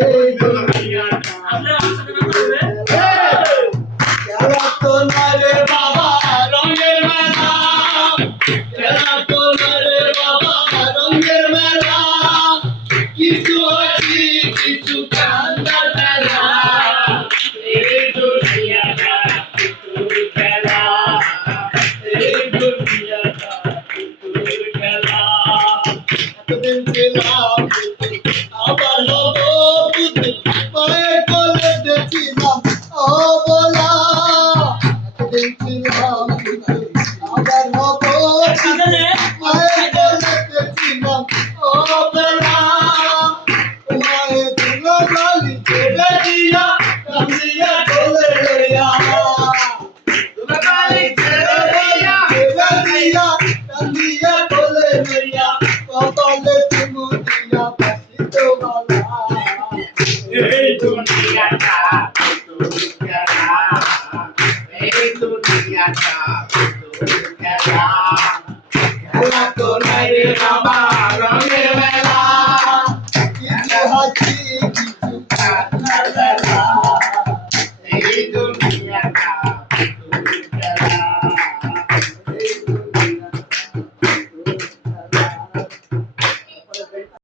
এই দুনিয়াটা খেলা তো নয় রে বাবা রঙের মেলা, খেলা তো নয় রে বাবা রঙের মেলা, কিছু হাসি কিছু কান্নার মেলা, এই দুনিয়াটা পুতুল খেলা, এই দুনিয়াটা পুতুল খেলা। এতদিন ছিলাম পুতুল, আবার হব পুতুল, মায়ের কোলে দেখছিলাম অবলা। এতদিন ছিলাম পুতুল, আবার হব পুতুল, মায়ের কোলে দেখছিলাম অবলা। মায়ের দুলাভালি ছেড়ে দিয়া কান্দিয়া কোলে লইয়া, দুলাভালি ছেড়ে দিয়া কান্দিয়া কোলে লইয়া, কপালে চুমু দিয়া বাসিত বালা। এই দুনিয়াটা পুতুল খেলা, এই দুনিয়াটা পুতুল খেলা, খেলা তো নাই রে বাবা রঙের মেলা, কিছু হাসি